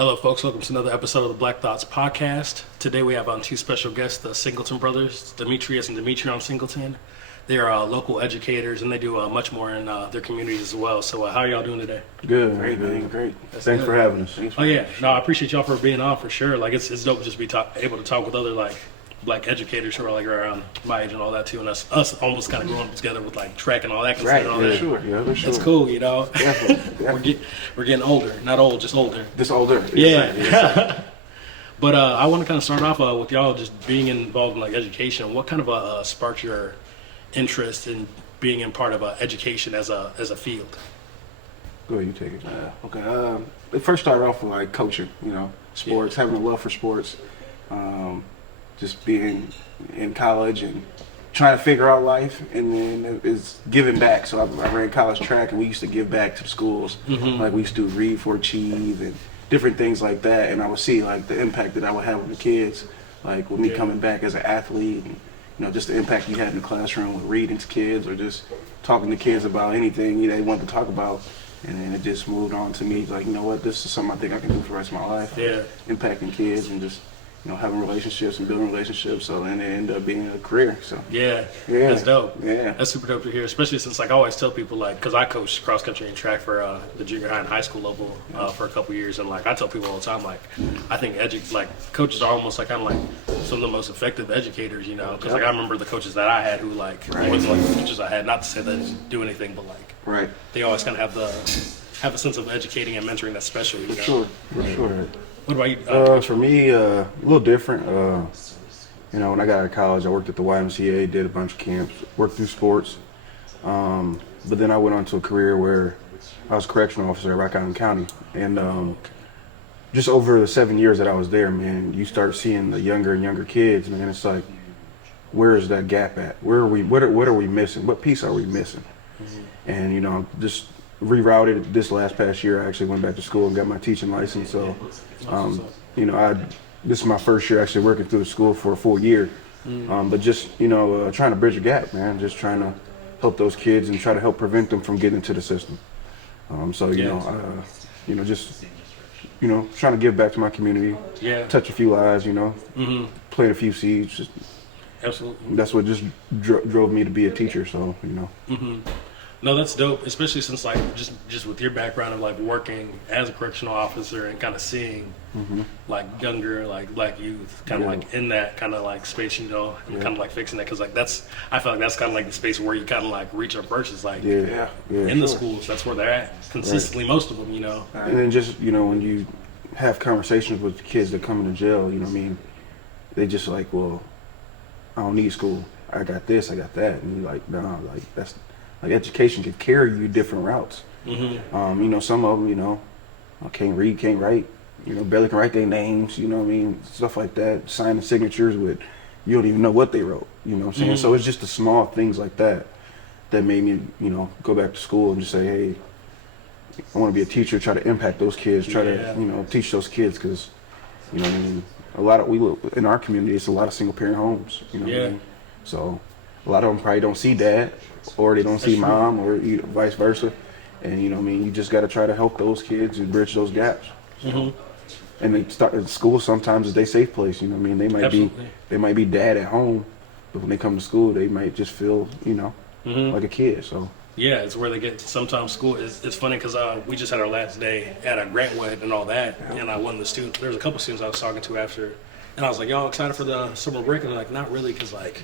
Hello, folks. Welcome to another episode of the Black Thoughts podcast. Today we have on two special guests, the Singleton Brothers, Demetrius and Demetriyone Singleton. They are local educators, and they do much more in their communities as well. So how are y'all doing today? Good. Great, man. Great. Thanks for having us. Oh, yeah. No, I appreciate y'all for being on for sure. Like, it's dope to just be able to talk with other, like, black educators who are, like, around my age and all that, too. And us almost kind of growing up together with, like, track and all that. Right, and all yeah, that. sure. Yeah, for sure. It's cool, you know? Definitely. We're getting older. Not old, just older. This older. Yeah. But I want to kind of start off with y'all just being involved in like education. What kind of sparked your interest in being in part of education as a field? Go ahead, you take it. Okay. It first started off with like coaching, sports, having a love for sports. Just being in college and trying to figure out life, and then it's giving back. So I ran college track, and we used to give back to the schools. Mm-hmm. Like we used to do Read for Achieve and different things like that, and I would see like the impact that I would have on the kids, like with me coming back as an athlete, and just the impact you had in the classroom with reading to kids or just talking to kids about anything they wanted to talk about, and then it just moved on to me like, you know what, this is something I think I can do for the rest of my life. Yeah. Impacting kids and just having relationships and building relationships, so then it ended up being a career. So Yeah, that's dope. Yeah, That's super dope to hear, especially since like I always tell people like, because I coached cross country and track for the junior high and high school level for a couple years, and like I tell people all the time, like I think coaches are almost like kind of like some of the most effective educators, because like I remember the coaches that I had who like wasn't like the teachers I had, not to say they didn't do anything, but like they always kind of have a sense of educating and mentoring that's special. for sure. What about you? For me, a little different. When I got out of college, I worked at the YMCA, did a bunch of camps, worked through sports. But then I went on to a career where I was a correctional officer at Rock Island County. And just over the 7 years that I was there, man, you start seeing the younger and younger kids, man. It's like, where is that gap at? What are we missing? What piece are we missing? Mm-hmm. And, just rerouted this past year. I actually went back to school and got my teaching license. So, this is my first year actually working through the school for a full year. But just, trying to bridge a gap, man. Just trying to help those kids and try to help prevent them from getting into the system. Trying to give back to my community. Yeah. Touch a few lives, Mm-hmm. plant a few seeds. Just, Absolutely. that's what just drove me to be a teacher. So, Mm-hmm. No, that's dope, especially since like just with your background of like working as a correctional officer and kind of seeing like younger like black youth kind of like in that kind of like space, and kind of like fixing that, because like I feel like that's kind of like the space where you kind of like reach up first. Is like in the schools, that's where they're at consistently, most of them, And then just when you have conversations with the kids that come into jail, they just like, well, I don't need school. I got this, I got that, and you're like, nah, like that's. Like education can carry you different routes. Mm-hmm. Some of them, can't read, can't write, barely can write their names, stuff like that, signing signatures with, you don't even know what they wrote, what I'm saying? So it's just the small things like that made me, go back to school and just say, hey, I want to be a teacher, try to impact those kids, try to, teach those kids, because, a lot of, in our community, it's a lot of single parent homes, what I mean? So a lot of them probably don't see dad, or they don't see mom, or vice versa, and you just got to try to help those kids and bridge those gaps. Mm-hmm. And they start at school sometimes is their safe place. They might be dad at home, but when they come to school, they might just feel like a kid. So yeah, it's where they get sometimes school. It's funny because we just had our last day at a Grantwood and all that, and one of the students, there's a couple students I was talking to after, and I was like, y'all excited for the summer break? And they're like, not really, because like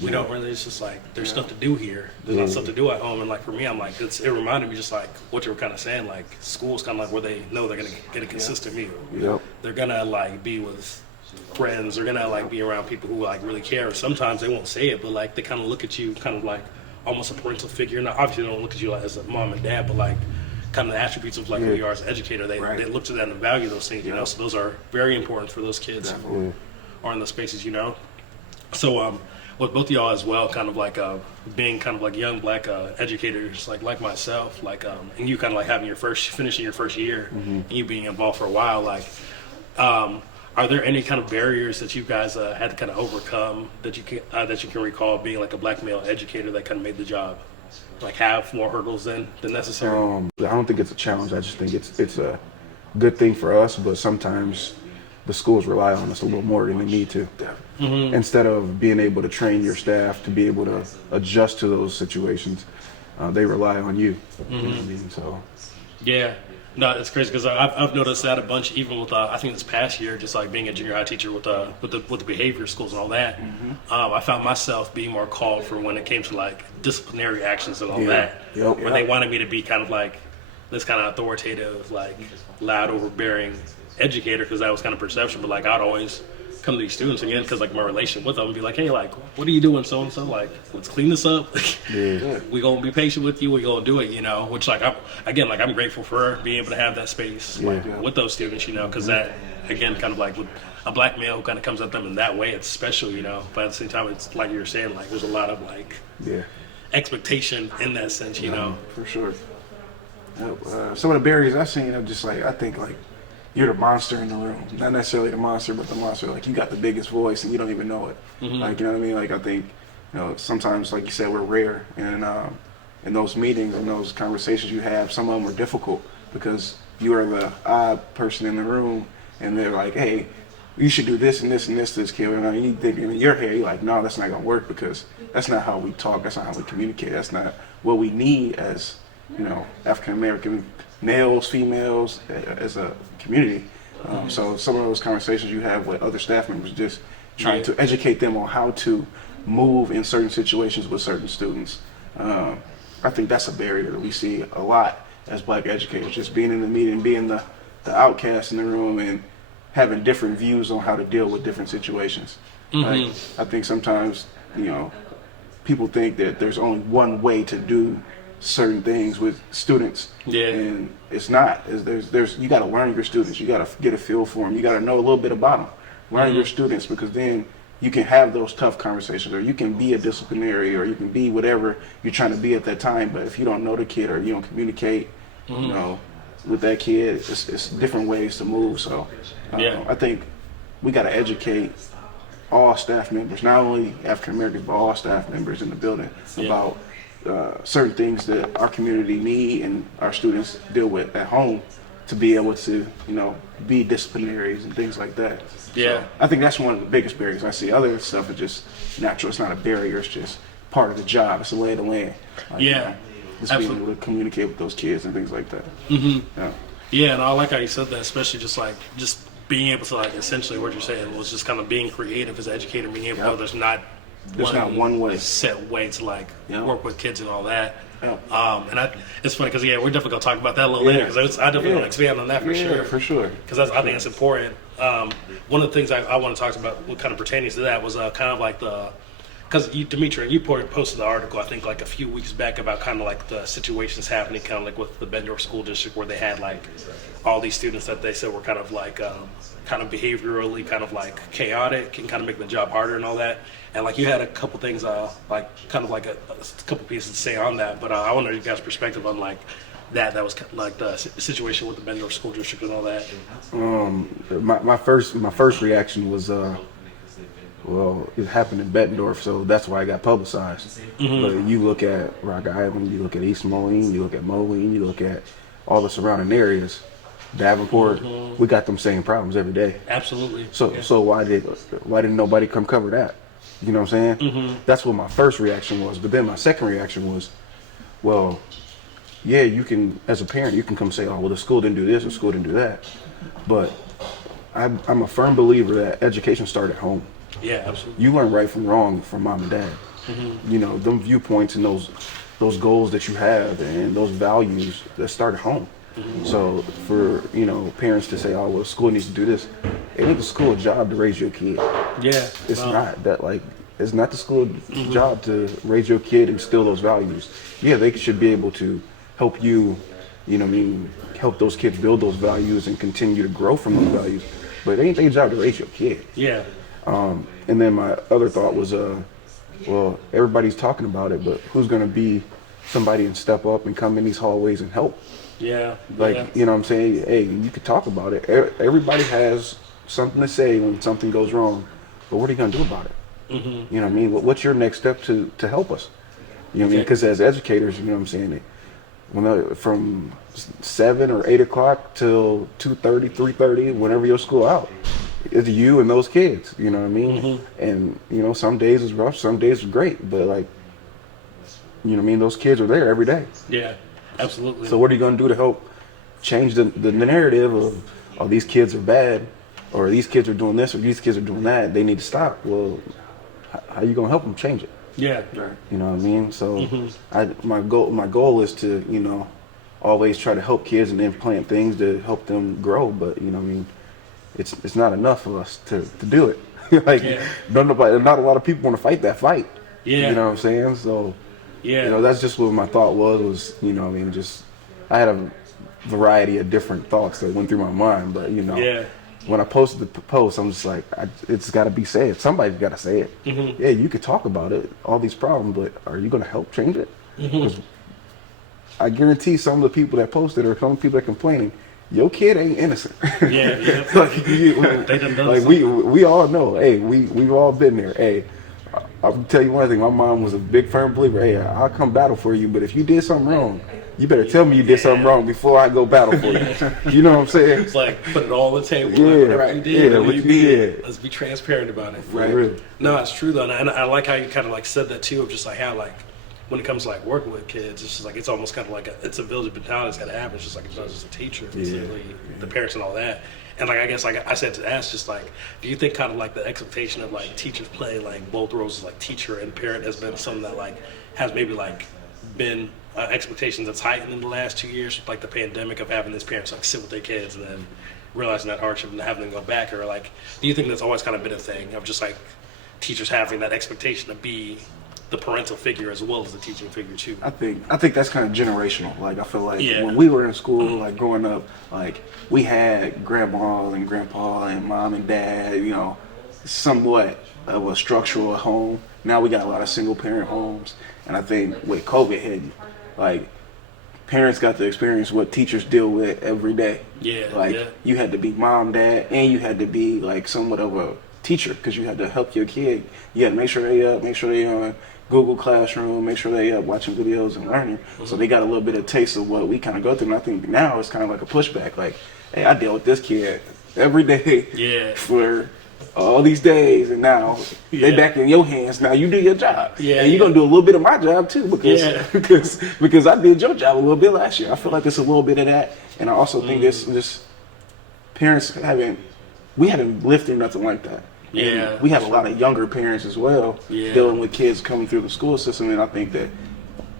we don't really, it's just like there's stuff to do here. There's not stuff to do at home. And like for me, I'm like, it reminded me just like what you were kind of saying, like school's kind of like where they know they're going to get a consistent meal. Yep. They're going to like be with friends. They're going to like be around people who like really care. Sometimes they won't say it, but like they kind of look at you kind of like almost a parental figure. Now, obviously they don't look at you like as a mom and dad, but like kind of the attributes of like who you are as an educator. They look to that and value those things, so those are very important for those kids who are in those spaces, So, with both of y'all as well, kind of like being kind of like young black educators, like myself, like and you kind of like having finishing your first year, and you being involved for a while, like are there any kind of barriers that you guys had to kind of overcome that you can recall being like a black male educator that kind of made the job like have more hurdles than necessary? I don't think it's a challenge. I just think it's good thing for us, but sometimes the schools rely on us a little more than they need to. Instead of being able to train your staff to be able to adjust to those situations, they rely on you. You know what I mean? So Yeah. No, it's crazy because I've noticed that a bunch, even with I think this past year, just like being a junior high teacher with the behavior schools and all that. I found myself being more called for when it came to like disciplinary actions and all that, where they wanted me to be kind of like this kind of authoritative, like loud, overbearing educator, because that was kind of perception. But like I'd always come to these students again because like my relation with them and be like, hey, like, what are you doing, so and so? Like, let's clean this up. We gonna be patient with you. We gonna do it, you know. Which like I'm grateful for being able to have that space with those students, you know, because that again kind of like with a black male who kind of comes at them in that way, it's special, you know. But at the same time, it's like you were saying, like there's a lot of like expectation in that sense, you know. For sure. Some of the barriers I've seen, I'm just like, I think like you're the monster in the room. Not necessarily the monster, but the monster. Like you got the biggest voice and you don't even know it. Like, you know what I mean? Like I think, you know, sometimes, like you said, we're rare. And in those meetings and those conversations you have, some of them are difficult because you are the odd person in the room and they're like, hey, you should do this and this and this to this kid. And you think in your head, you're like, no, that's not going to work because that's not how we talk. That's not how we communicate. That's not what we need as, you know, African-American males, females, as a community. So some of those conversations you have with other staff members, just trying to educate them on how to move in certain situations with certain students. I think that's a barrier that we see a lot as black educators, just being in the meeting, being the outcast in the room and having different views on how to deal with different situations. Like, I think sometimes, you know, people think that there's only one way to do certain things with students, and it's not. There's you got to learn your students. You got to get a feel for them. You got to know a little bit about them. Learn your students, because then you can have those tough conversations, or you can be a disciplinary, or you can be whatever you're trying to be at that time. But if you don't know the kid or you don't communicate, you know, with that kid, it's different ways to move. So I think we got to educate all staff members, not only African Americans, but all staff members in the building about certain things that our community need and our students deal with at home to be able to, you know, be disciplinaries and things like that. So I think that's one of the biggest barriers I see. Other stuff is just natural. It's not a barrier. It's just part of the job. It's a lay of the land. Like, just being able to communicate with those kids and things like that. And I like how you said that, especially just being able to, like, essentially what you're saying was just kind of being creative as an educator, being able to, there's not one way set way to like work with kids and all that. And it's funny because we're definitely gonna talk about that a little later, because I definitely want to expand on that for sure. Because I think it's important. One of the things I want to talk about, what kind of pertaining to that, was kind of like because Demetrius, you posted the article, I think like a few weeks back, about kind of like the situations happening kind of like with the Bendorf School District, where they had like all these students that they said were kind of like kind of behaviorally kind of like chaotic and kind of making the job harder and all that. And like you had a couple things like kind of like a couple pieces to say on that, but I want to know your guys' perspective on like that was kind of like the situation with the Bendorf School District and all that. My first reaction was well, it happened in Bettendorf, so that's why it got publicized. But you look at Rock Island, you look at East Moline, you look at Moline, you look at all the surrounding areas, Davenport, we got them same problems every day. Absolutely. So why didn't nobody come cover that? You know what I'm saying? That's what my first reaction was. But then my second reaction was, well, yeah, you can, as a parent, you can come say, oh, well, the school didn't do this, the school didn't do that. But I'm a firm believer that education starts at home. Yeah, absolutely. You learn right from wrong from mom and dad. You know, them viewpoints and those goals that you have and those values that start at home. So for, you know, parents to say, oh, well, school needs to do this, it ain't the school's job to raise your kid. It's not that, like, it's not the school's job to raise your kid and instill those values. Yeah, they should be able to help you, you know what I mean, help those kids build those values and continue to grow from those values. But it ain't their job to raise your kid. And then my other thought was, well, everybody's talking about it, but who's going to be somebody and step up and come in these hallways and help? You know what I'm saying? Hey, you could talk about it. Everybody has something to say when something goes wrong, but what are you going to do about it? You know what I mean? What's your next step to help us? You know what I mean? Because as educators, you know what I'm saying, from 7 or 8 o'clock till 2:30, 3:30, whenever your school out. It's you and those kids, you know what I mean? Mm-hmm. And, you know, some days is rough, some days is great, but like, you know what I mean? Those kids are there every day. Yeah, absolutely. So what are you going to do to help change the narrative of, oh, these kids are bad, or these kids are doing this, or these kids are doing that, they need to stop? Well, how are you going to help them change it? Yeah. You know what I mean? So my goal is to, you know, always try to help kids and implant things to help them grow. But, you know what I mean, it's not enough of us to do it. Like, not a lot of people want to fight that fight. Yeah. You know what I'm saying? So, Yeah. you know, that's just what my thought was, you know what I mean, just, I had a variety of different thoughts that went through my mind, but, you know, when I posted the post, I'm just like, it's got to be said. Somebody's got to say it. Mm-hmm. Yeah, you could talk about it, all these problems, but are you going to help change it? Because I guarantee some of the people that posted or some of the people that complaining, your kid ain't innocent. Yeah. Like, They done like we all know. Hey, we've all been there. Hey, I'll tell you one thing. My mom was a big firm believer. Hey, I'll come battle for you, but if you did something wrong, you better tell me you did something wrong before I go battle for you. You know what I'm saying? It's like put it all on the table. Yeah, like, whatever right. you did, Yeah, what you did. Let's be transparent about it. Right. No, it's true though, and I like how you kind of like said that too, of just like how like when it comes to like working with kids, it's just like it's almost kind of like it's a village mentality that's got to happen. It's just like it's not just a teacher, it's literally the parents and all that. And like I guess like I said to ask, just like, do you think kind of like the expectation of like teachers playing like both roles as like teacher and parent has been something that like has maybe like been expectations that's heightened in the last 2 years, like the pandemic of having these parents like sit with their kids and then realizing that hardship and having them go back, or like, do you think that's always kind of been a thing of just like teachers having that expectation to be the parental figure as well as the teaching figure too? I think that's kind of generational. Like I feel like Yeah. when we were in school, like growing up, like we had grandma and grandpa and mom and dad, you know, somewhat of a structural home. Now we got a lot of single parent homes, and I think with COVID hitting, like parents got to experience what teachers deal with every day. Yeah. Like you had to be mom, dad, and you had to be like somewhat of a teacher because you had to help your kid. You had to make sure they up, make sure they on Google Classroom, make sure they up watching videos and learning. So they got a little bit of taste of what we kind of go through. And I think now it's kind of like a pushback. Like, hey, I deal with this kid every day for all these days, and now they back in your hands. Now you do your job, and you're gonna do a little bit of my job too, because I did your job a little bit last year. I feel like it's a little bit of that, and I also think this parents haven't lived through nothing like that. And we have a lot of younger parents as well dealing with kids coming through the school system, and I think that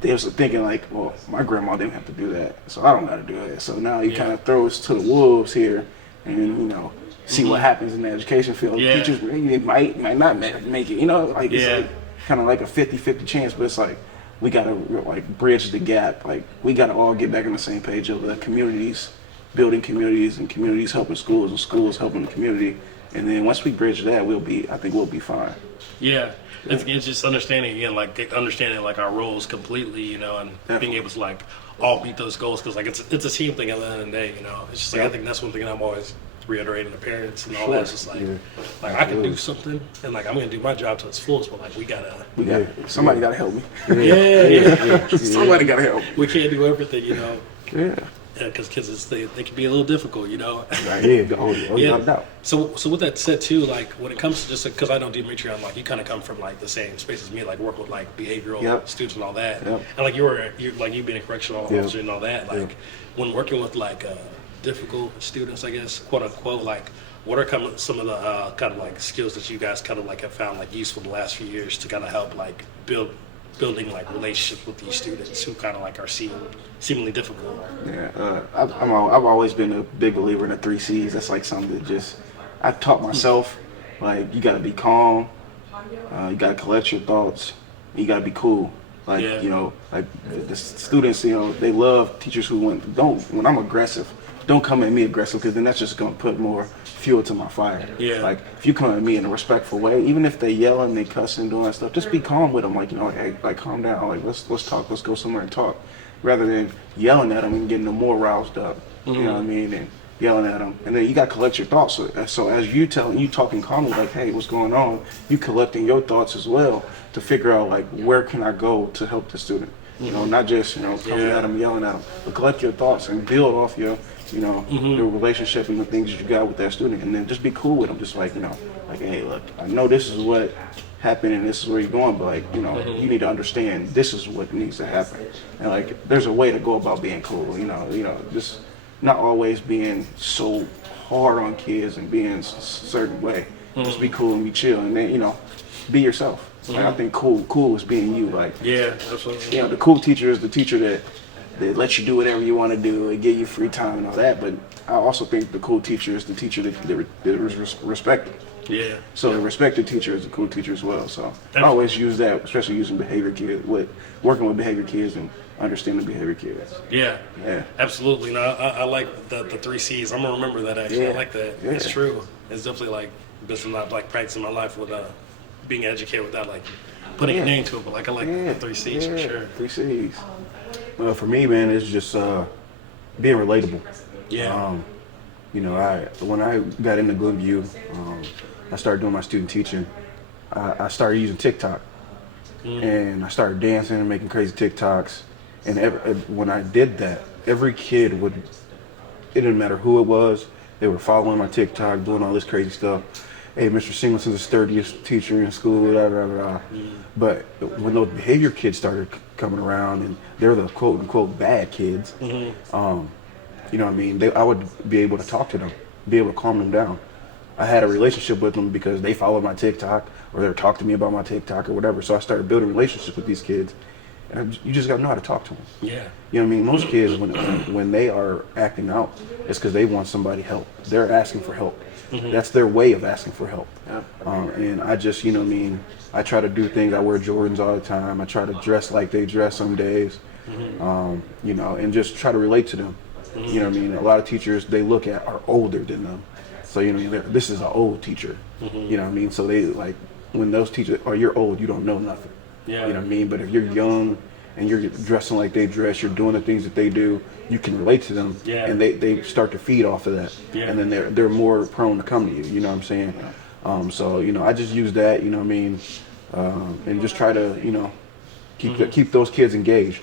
they was thinking like, well, my grandma didn't have to do that, so I don't got to do it. So now you kind of throw us to the wolves here, and you know. See what happens in the education field. Teachers might not make it. You know, like it's like kind of like a 50-50 chance, but it's like we gotta like bridge the gap. Like we gotta all get back on the same page of the communities, building communities, and communities helping schools, and schools helping the community. And then once we bridge that, I think we'll be fine. Yeah. It's just understanding again, like understanding like our roles completely, you know, and being able to like all meet those goals, because like it's a team thing at the end of the day, you know. It's just like I think that's one thing I'm always reiterating to parents and all that. It's just like I can do something and like I'm gonna do my job to its fullest, but like we gotta somebody gotta help me. Somebody gotta help me. We can't do everything, you know. Yeah, because kids they can be a little difficult, you know. Right. So with that said too, like when it comes to just because I know Demetrius, like you kind of come from like the same space as me, like work with like behavioral students and all that, and like you being a correctional officer and all that, like when working with like difficult students, I guess, quote unquote, like what are some of the kind of like skills that you guys kind of like have found like useful the last few years to kind of help like building like relationships with these students who kind of like are seemingly difficult? I've always been a big believer in the 3 C's. That's like something that just I've taught myself. Like you gotta be calm, you gotta collect your thoughts, you gotta be cool. Like you know, like the students, you know, they love teachers who when I'm aggressive. Don't come at me aggressive, because then that's just gonna put more fuel to my fire. Like if you come at me in a respectful way, even if they yelling, they cussing, doing that stuff, just be calm with them. Like, you know, hey, like calm down. Like let's talk. Let's go somewhere and talk, rather than yelling at them and getting them more roused up. You know what I mean? And yelling at them, and then you got to collect your thoughts. So as you talking calmly, like, hey, what's going on? You collecting your thoughts as well to figure out like where can I go to help the student. You know, not just, you know, coming at them, yelling at them, but collect your thoughts and build off your, you know, your relationship and the things that you got with that student, and then just be cool with them. Just like, you know, like, hey, look, I know this is what happened and this is where you're going, but like, you know, you need to understand this is what needs to happen. And like, there's a way to go about being cool. You know, just not always being so hard on kids and being a certain way. Just be cool and be chill, and then, you know, be yourself. Like, I think cool is being you. Like, Yeah, absolutely. you know, the cool teacher is the teacher that lets you do whatever you want to do and give you free time and all that. But I also think the cool teacher is the teacher that is respected. Yeah. So the respected teacher is a cool teacher as well. So I always use that, especially using behavior kids, working with behavior kids and understanding behavior kids. Yeah. Yeah. Absolutely. No, I like the 3 C's. I'm gonna remember that actually. Yeah. I like that. Yeah. It's true. It's definitely like this is not like practicing my life with being educated without like putting a name to it. But like I like the 3 C's for sure. 3 C's. Well, for me, man, it's just being relatable. Yeah. You know, when I got into Glenview, I started doing my student teaching. I started using TikTok, and I started dancing and making crazy TikToks. And when I did that, every kid would. It didn't matter who it was. They were following my TikTok, doing all this crazy stuff. Hey, Mr. Singleton's the sturdiest teacher in school, blah, blah, blah. But when those behavior kids started coming around, and they're the quote unquote bad kids, you know what I mean? I would be able to talk to them, be able to calm them down. I had a relationship with them because they followed my TikTok, or they were talking to me about my TikTok or whatever. So I started building relationships with these kids. And you just got to know how to talk to them. Yeah. You know what I mean? Most kids, when they are acting out, it's because they want somebody help. They're asking for help. That's their way of asking for help. And I just, you know what I mean? I try to do things. I wear Jordans all the time. I try to dress like they dress some days, you know, and just try to relate to them. You know what I mean? A lot of teachers they look at are older than them. So, you know, this is an old teacher. You know what I mean? So they like, when those teachers, oh, you're old, you don't know nothing. Yeah. You know what I mean? But if you're young and you're dressing like they dress, you're doing the things that they do, you can relate to them. Yeah. And they start to feed off of that. Yeah. And then they're more prone to come to you, you know what I'm saying? So, you know, I just use that, you know what I mean? And just try to, you know, keep those kids engaged.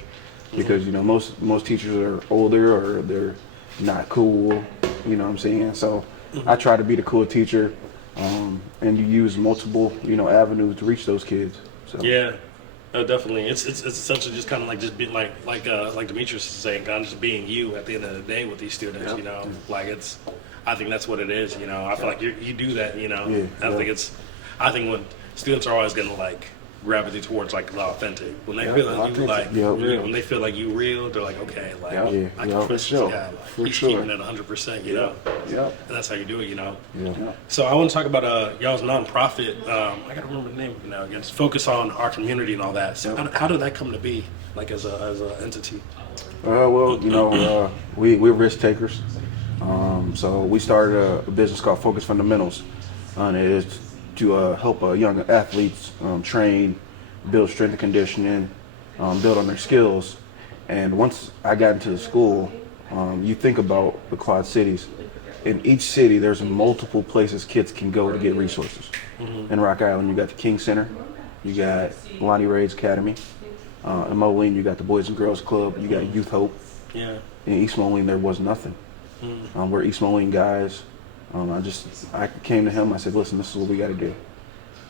Because, you know, most teachers are older or they're not cool, you know what I'm saying? So I try to be the cool teacher, and you use multiple, you know, avenues to reach those kids. So. Yeah. No, definitely. It's essentially just kind of like just being like Demetrius is saying, kind of just being you at the end of the day with these students. You know, like I think that's what it is. You know, I feel like you do that. You know, I think when students are always gonna like gravitate towards like the authentic. When they feel like you like when they feel like you real, they're like, okay, like I can trust this guy. Like, he's keeping it 100%. You know. Yeah. And that's how you do it. You know. Yeah. So I want to talk about y'all's nonprofit. I gotta remember the name of it now again. It's focus on our community and all that. So how did that come to be, like as a entity? Well, you know, we're risk takers. So we started a business called Focus Fundamentals, and it is to help young athletes train, build strength and conditioning, build on their skills. And once I got into the school, you think about the Quad Cities. In each city, there's multiple places kids can go to get resources. In Rock Island, you got the King Center, you got Lonnie Ray's Academy. In Moline, you got the Boys and Girls Club, you got Youth Hope. Yeah. In East Moline, there was nothing. We're East Moline guys. I came to him, I said, listen, this is what we got to do.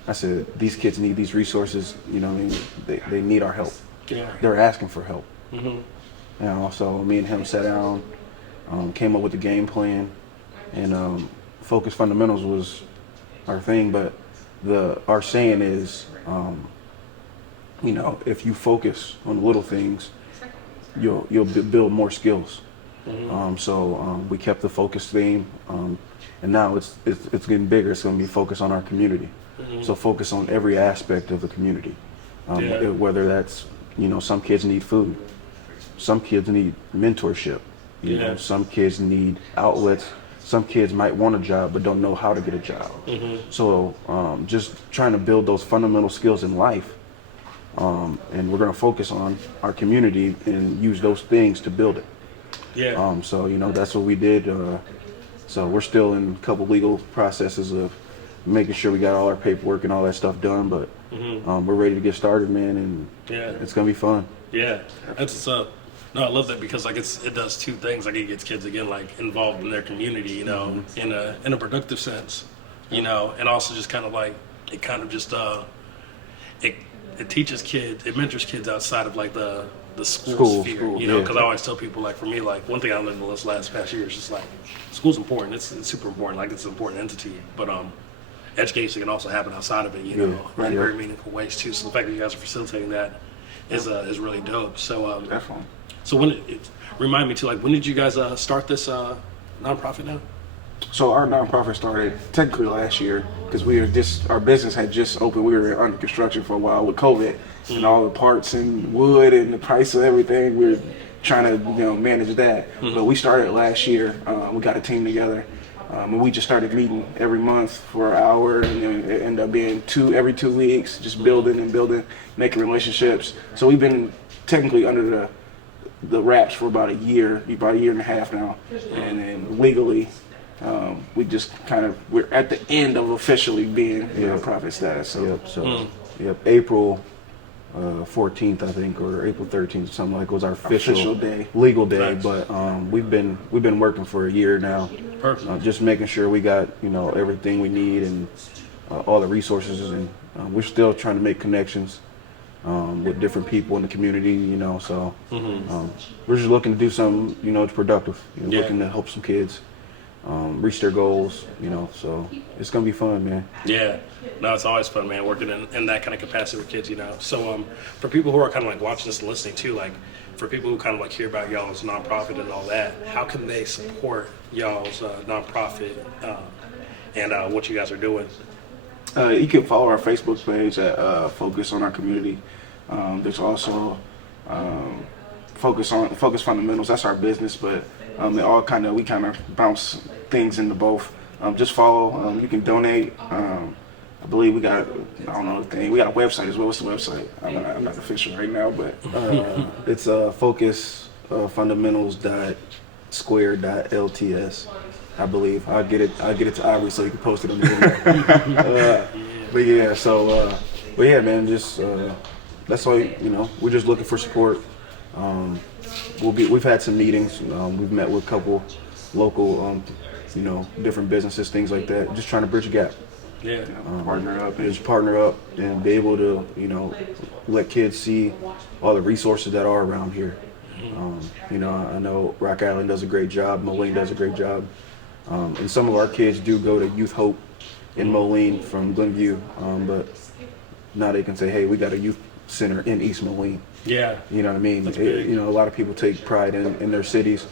I said, these kids need these resources, you know what I mean? They need our help. Yeah. They're asking for help. You know, so me and him sat down, came up with the game plan, and Focus Fundamentals was our thing, but our saying is, you know, if you focus on the little things, you'll build more skills. So we kept the focus theme, and now it's getting bigger. It's going to be focused on our community. So focus on every aspect of the community, whether that's, you know, some kids need food, some kids need mentorship, you know, some kids need outlets, some kids might want a job but don't know how to get a job. So just trying to build those fundamental skills in life, and we're going to focus on our community and use those things to build it. So, you know, that's what we did. So we're still in a couple legal processes of making sure we got all our paperwork and all that stuff done, but we're ready to get started, man, and it's gonna be fun. Yeah, that's what's up. No, I love that because like it does two things. Like it gets kids again like involved in their community, you know, in a productive sense, you know, and also just kind of like it kind of just it teaches kids, it mentors kids outside of like the school sphere, you know, because I always tell people like for me like one thing I learned in this last past year is just like school's important. It's super important. Like it's an important entity, but education can also happen outside of it, you know, in very meaningful ways too. So the fact that you guys are facilitating that is really dope. So Definitely. so remind me too, like when did you guys start this nonprofit now? So our nonprofit started technically last year because our business had just opened. We were under construction for a while with COVID and all the parts and wood and the price of everything. We were trying to manage that. But we started last year. We got a team together. And we just started meeting every month for an hour, and then it ended up being every 2 weeks, just building and building, making relationships. So we've been technically under the wraps for about a year and a half now, and then legally, we just we're at the end of officially being nonprofit status. So April 14th, I think, or April 13th, something like, was our official day, legal day. Nice. But we've been working for a year now, just making sure we got everything we need and all the resources, and we're still trying to make connections with different people in the community. So we're just looking to do something it's productive. Looking to help some kids reach their goals. So it's gonna be fun, man. Yeah, no, it's always fun, man, working in that kind of capacity with kids, So for people who are kind of like watching this and listening too, like for people who kind of like hear about y'all's nonprofit and all that, how can they support y'all's nonprofit and what you guys are doing? You can follow our Facebook page at Focus on Our Community. There's also Focus Fundamentals. That's our business, but we kind of bounce things into both. Just follow. You can donate. I believe we got we got a website as well. What's the website? I'm not official right now, but it's Focus Fundamentals.square.lts. I believe I'll get it to Aubrey so you can post it on the internet. But yeah, man, just that's all. We're just looking for support. We've had some meetings. We've met with a couple local, different businesses, things like that. Just trying to bridge a gap. Yeah. Partner up and be able to, let kids see all the resources that are around here. I know Rock Island does a great job. Moline does a great job. And some of our kids do go to Youth Hope in Moline from Glenview. But now they can say, hey, we got a youth center in East Moline. Yeah. You know what I mean? That's big. A lot of people take pride in their cities.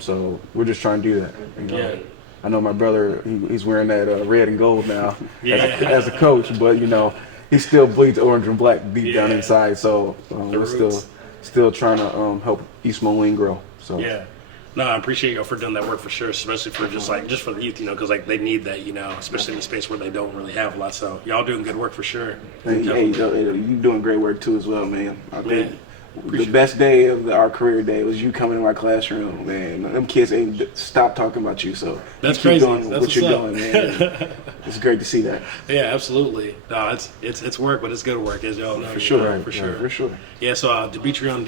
So we're just trying to do that. Yeah. I know my brother, he's wearing that red and gold now as a coach, but he still bleeds orange and black deep down inside. So we're still trying to help East Moline grow. So yeah. No, I appreciate y'all for doing that work for sure, especially for just for the youth, because they need that, especially in a space where they don't really have a lot. So y'all doing good work for sure. Hey, you're doing great work too as well, man. I think the best day of our career day was you coming to my classroom, man. Them kids ain't stop talking about you, so that's keep crazy. doing that's what you're doing, man. It's great to see that. Yeah, absolutely. No, it's work, but it's good work, as y'all know. For sure, for sure. For sure. Yeah, so Demetrius and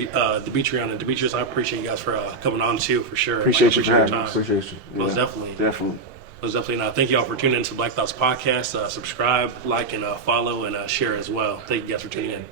Demetrius, I appreciate you guys for coming on too, for sure. Appreciate you for your having time. me. appreciate you. Most Yeah. definitely. Most definitely. Thank y'all for tuning into Black Thoughts Podcast. Subscribe, like, and follow, and share as well. Thank you guys for tuning in.